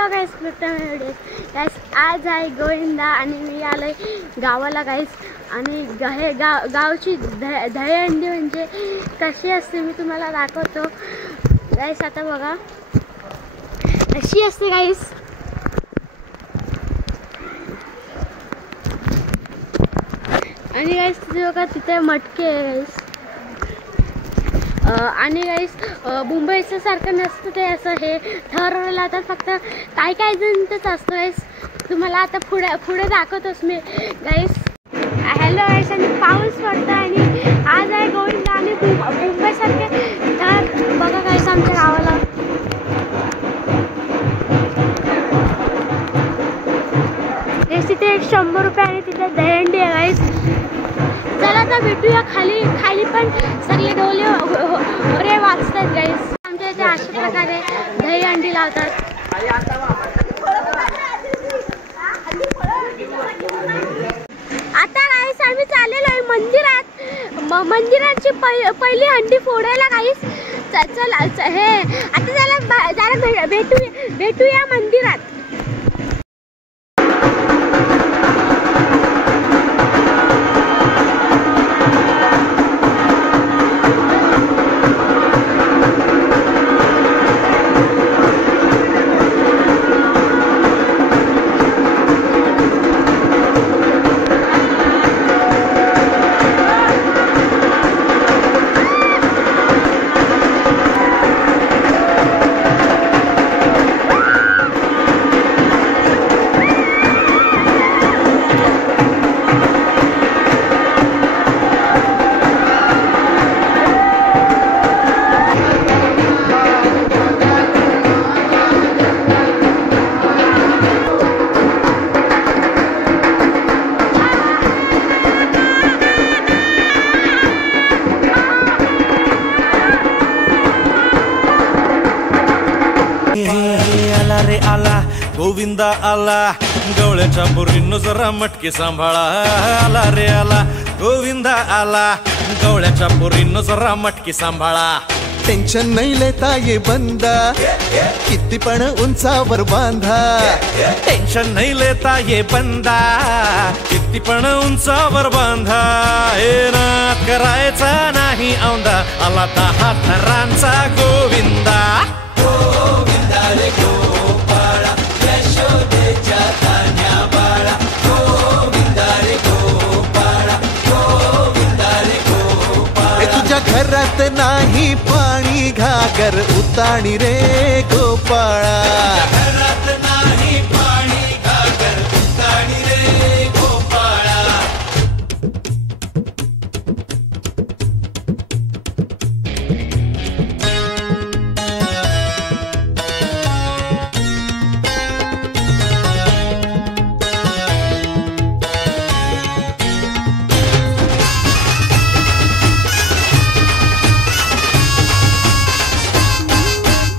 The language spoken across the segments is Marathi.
हॅलो गाइस, गाइस आज आहे गोविंदा आणि मी आलोय गावाला गाइस. आणि हे गावची दहीहंडी म्हणजे कशी असते मी तुम्हाला दाखवतो गाइस. आता बघा कशी असते गाइस. आणि गाइस तिथे बघा, तिथे मटके आहे गाइस. आणि गाइस मुंबईचं सारखं नसतं ते, असं हे ठरवलं लावतात फक्त काय काय जणच असतं गाइस. तुम्हाला आता पुढे दाखवतोच मी गाइस. हॅलो गाइस, आणि पाऊस पडतो आणि आज आहे गोविंदा आणि मुंबईसारखे तर बघा गाइस आमच्या गावाला. तिथे 100 रुपये आणि तिथे दहीहंडी आहे गाइस. चला तर भेटूया खाली पण सगळे ढोले रे वाजतात गाइस. आमच्या इथे अशा प्रकारे दहीहंडी लावतात. आता गाइस आम्ही चाललेलो आहे मंदिराची पहिली हंडी फोडायला गाइस. चला हे आता जरा भेटूया मंदिरात. आला गोविंदा आला, गवळ्याच्या पोरींनो जरा मटके सांभाळा. आला रे आला गोविंदा आला, गवळ्याच्या पोरींनो जरा मटके सांभाळा. टेन्शन नाही लेता ये बंदा, किती पण उंचावर बांधा. टेन्शन नाही लेता ये बंदा, किती पण उंचावर बांधा. हे नाद करायचा नाही औंदा, आला 10 थरांचा गोविंदा. गोविंदा रे गोपाळा, यशोदेच्या तान्या बाळा. गोविंदा रे गोपाळा, गोविंदा रे गोपाळा. तुझ्या घरात नाही पाणी, घागर उताणी रे गोपाळा. घरात नाही पाणी, घागर उताणी रे गोपाळा.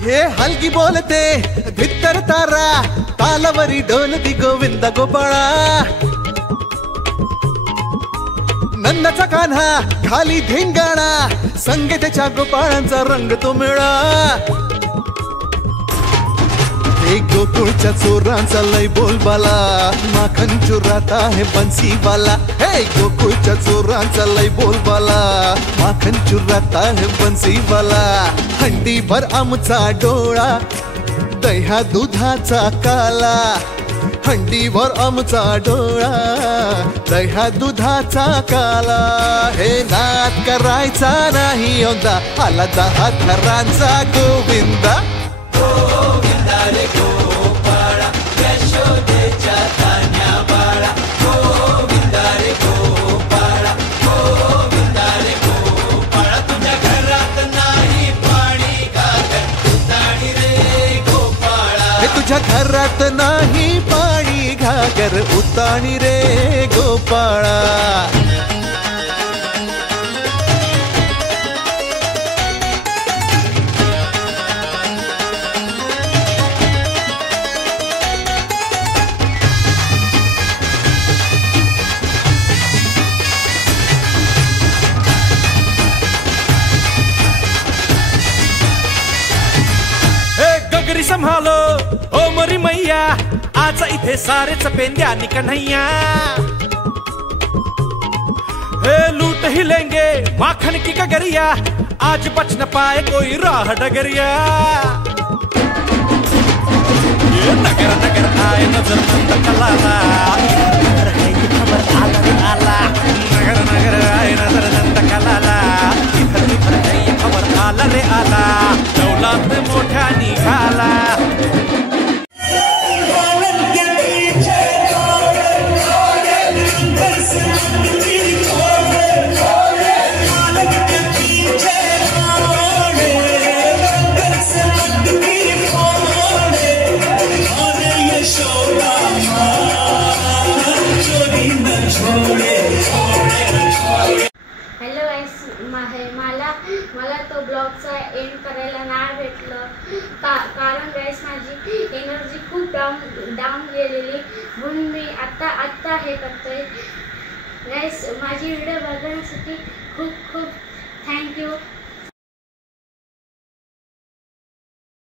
हे हलगी बोलते भित्तर तारा, तालावरी डोलती गोविंदा गोपाळा. नंदाचा कान्हा खाली धिंगाणा, संगे त्याच्या गोपाळांचा रंग तो मिळा. एक गोकुळच्या चोरांचा लय बोलबाला, माखन चोरात आहे बन्सीवाला. हे गोकुळच्या चोरांचा लय बोलबाला, माखन चोरात आहे बन्सीवाला. हंडीभर आमचा डोळा, दह्या दुधाचा काला. हंडीभर आमचा डोळा, दह्या दुधाचा काला. हे नाद करायचा नाही औंदा, आला 10 थरांचा गोविंदा. गोविंदा रे गोपाळा, यशोदेच्या तान्या बाळा. गोविंदा रे गोपाळा, गोविंदा रे गोपाळा. तुझ्या घरात नाही पाणी, घागर उताणी रे गोपाळा. हे तुझ्या घरात नाही पाणी, घागर उताणी रे गोपाळा. गगरी संभालो ओ मरी मैया. आज इथे सारेच पेंद्यानी कन्हैया हे लूट ही लेंगे माखन की कगरिया आज बच न पाए कोई राह डगरिया ये नगर नगर आए नजर नंद कलाला नगर है ये खबर आला रे आला नगर नगर आए नजर नंद कलाला इधर इधर है ये खबर आला रे आला दौलत मोठ्या निघाला हॅलो गाईस, मला तो ब्लॉगचा एंड करायला नाही भेटलं कारण गाईस माझी एनर्जी खूप डाऊन गेलेली म्हणून मी आत्ता हे करतोय गाईस. माझी व्हिडिओ बघण्यासाठी खूप थँक्यू.